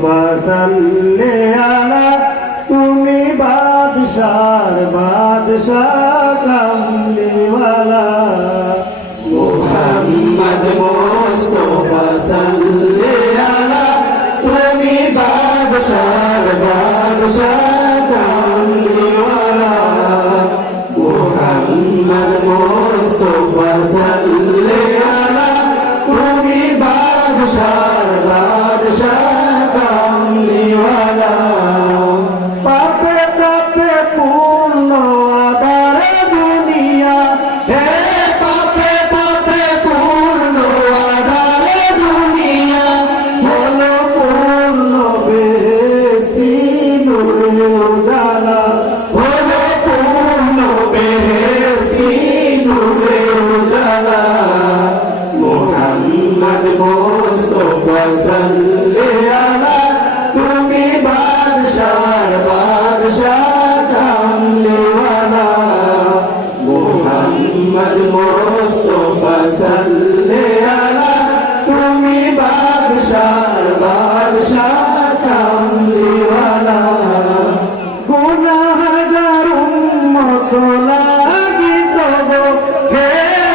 ফসলে আলা, তুমি বাদশার বাদশাহ কামলিওয়ালা। মোহাম্মদ মোস্তফা সাল্লে আলা, তুমি বাদশার বাদশাহ কামলিওয়ালা। মোহাম্মদ মোস্তফা সাল্লে মোহাম্মদ মোস্তফা সাল্লে আলা, তুমি বাদশার বাদশাহ কামলিওয়ালা। গুনাহগার উম্মত লাগি তব, হে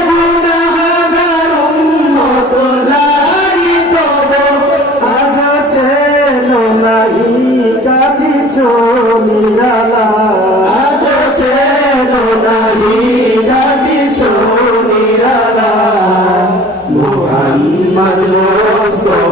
গুনাহগার উম্মত লাগি তব আজ চেনো নাহি কাঁদিছ নিরালা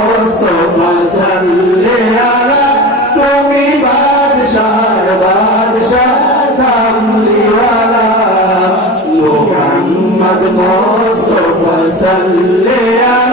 মোস্তফা সাল্লে আলা তুমি বাদশার বাদশাহ কামলিওয়ালা মোহাম্মদ মোস্তফা সাল্লে আলা